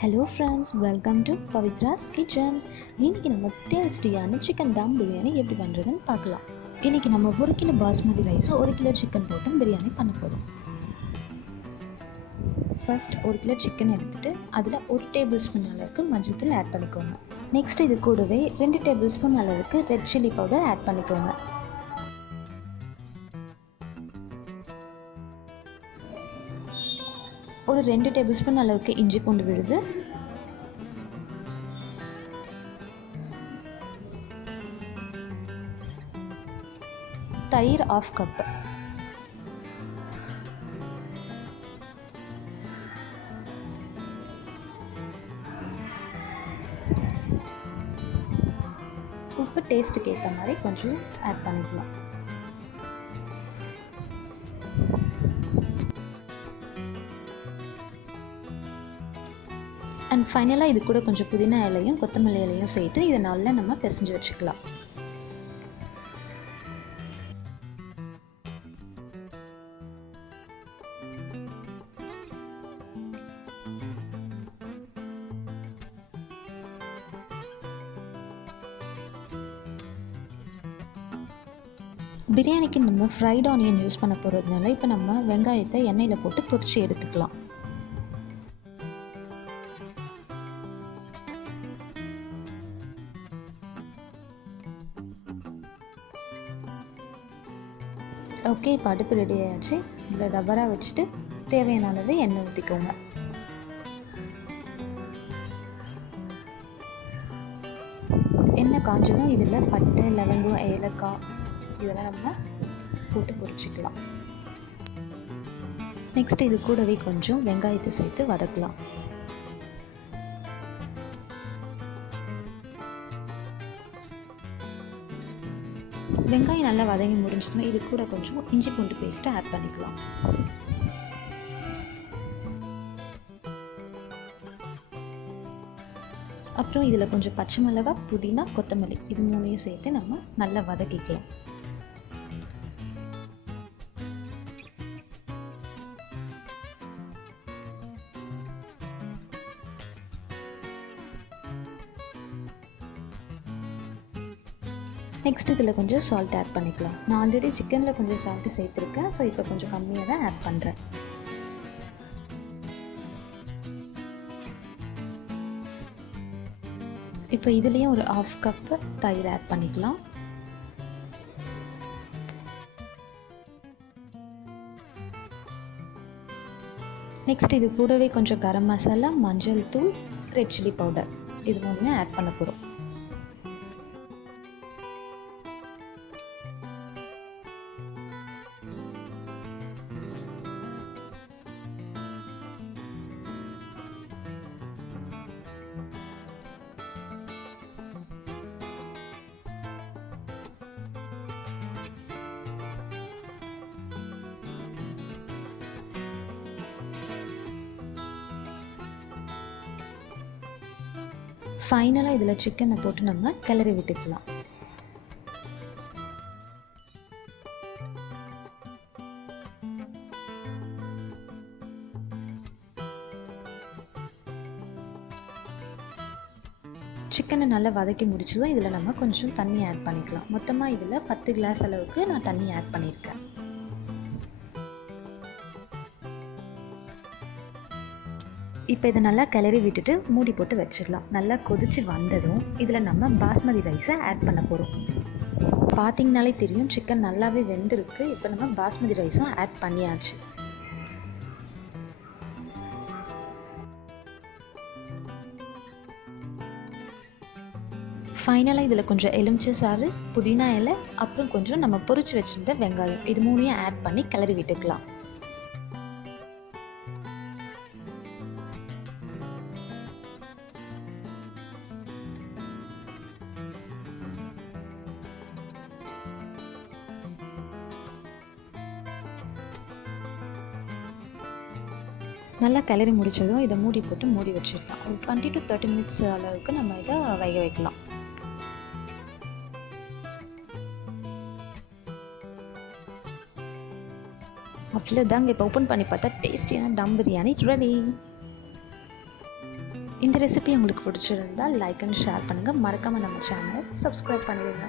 Hello friends, welcome to Pavithra's kitchen. இன்னைக்கு நம்ம டேஸ்டியான சிக்கன் தம் பிரியாணி எப்படி பண்ணுறதுன்னு பார்க்கலாம். இன்னைக்கு நம்ம 1 kilo basmati rice 1 kilo chicken போட்டு பிரியாணி பண்ண போகிறோம். ஃபர்ஸ்ட் 1 கிலோ சிக்கன் எடுத்துட்டு அதில் 1 டேபிள் ஸ்பூன் அளவுக்கு மஞ்சள் தூள் ஆட் பண்ணிக்கோங்க. நெக்ஸ்ட் இது கூடவே 2 டேபிள் ஸ்பூன் அளவுக்கு ரெட் சில்லி பவுடர் ஆட் பண்ணிக்கோங்க. ஒரு 2 டேபிள் ஸ்பூன் அளவுக்கு இஞ்சி பூண்டு விழுது, தயிர் 1/2 கப், உப்பு டேஸ்ட்டுக்கு ஏற்ற மாதிரி கொஞ்சம் ஆட் பண்ணிக்கலாம். அண்ட் ஃபைனலாக இது கூட கொஞ்சம் புதினா இலையும் கொத்தமல்லி இலையும் சேர்த்து இதை நல்லா நம்ம பிசைஞ்சு வச்சுக்கலாம். பிரியாணிக்கு நம்ம ஃப்ரைட் ஆனியன் யூஸ் பண்ண போகிறதுனால இப்போ நம்ம வெங்காயத்தை எண்ணெயில் போட்டு பொரிச்சு எடுத்துக்கலாம். ஓகே, இப்போ அடுப்பு ரெடி ஆயாச்சு. இதில் ரப்பரா வச்சுட்டு தேவையான அளவு எண்ணெய் ஊற்றிக்கோங்க. எண்ணெய் காஞ்சதும் இதில் பட்டை, லவங்கம், ஏலக்காய் இதெல்லாம் நம்ம போட்டு பொரிச்சிக்கலாம். நெக்ஸ்ட் இது கூடவே கொஞ்சம் வெங்காயத்தை சேர்த்து வதக்கலாம். வெங்காயம் நல்லா வதங்கி முடிஞ்சதுன்னா இது கூட கொஞ்சம் இஞ்சி பூண்டு பேஸ்ட்டை ஆட் பண்ணிக்கலாம். அப்புறம் இதில் கொஞ்சம் பச்சை மிளகாய், புதினா, கொத்தமல்லி இது மூணையும் சேர்த்து நம்ம நல்லா வதக்கிக்கலாம். நெக்ஸ்ட் இதில் கொஞ்சம் சால்ட் ஆட் பண்ணிக்கலாம். நான் ஆல்ரெடி சிக்கனில் கொஞ்சம் சால்ட்டு சேர்த்துருக்கேன், ஸோ இப்போ கொஞ்சம் கம்மியாக தான் ஆட் பண்ணுறேன். இப்போ இதுலேயும் ஒரு 1/2 கப்பு தயிர் ஆட் பண்ணிக்கலாம். நெக்ஸ்ட் இது கூடவே கொஞ்சம் கரம் மசாலா, மஞ்சள் தூள், ரெட் சில்லி பவுடர் இது மூணுமே ஆட் பண்ண போகிறோம். ஃபைனலாக இதில் சிக்கனை போட்டு நம்ம கிளறி விட்டுக்கலாம். சிக்கனை நல்லா வதக்கி முடிச்சதும் இதில் நம்ம கொஞ்சம் தண்ணி ஆட் பண்ணிக்கலாம். மொத்தமாக இதில் 10 கிளாஸ் அளவுக்கு நான் தண்ணி ஆட் பண்ணியிருக்கேன். இப்போ இதை நல்லா கிளறி விட்டுட்டு மூடி போட்டு வச்சிடலாம். நல்லா கொதிச்சு வந்ததும் இதில் நம்ம பாஸ்மதி ரைஸை ஆட் பண்ண போகிறோம். பார்த்தீங்கனாலே தெரியும் சிக்கன் நல்லாவே வெந்திருக்கு. இப்போ நம்ம பாஸ்மதி ரைஸும் ஆட் பண்ணியாச்சு. ஃபைனலாக இதில் கொஞ்சம் எலுமிச்சை சாறு, புதினா இலை, அப்புறம் கொஞ்சம் நம்ம பொரிச்சு வச்சுருந்த வெங்காயம் இது மூணையும் ஆட் பண்ணி கிளறி விட்டுக்கலாம். நல்லா கிளறி முடிச்சதும் இதை மூடி போட்டு மூடி வச்சிடலாம். ஒரு 20 to 30 மினிட்ஸ் அளவுக்கு நம்ம இதை வேக வைக்கலாம். அவ்வளோதாங்க. இப்போ ஓப்பன் பண்ணி பார்த்தா டேஸ்டியான டம் பிரியாணி ரெடி. இந்த ரெசிபி உங்களுக்கு பிடிச்சிருந்தால் லைக் அண்ட் ஷேர் பண்ணுங்கள். மறக்காமல் நம்ம சேனலை சப்ஸ்கிரைப் பண்ணிடுங்க.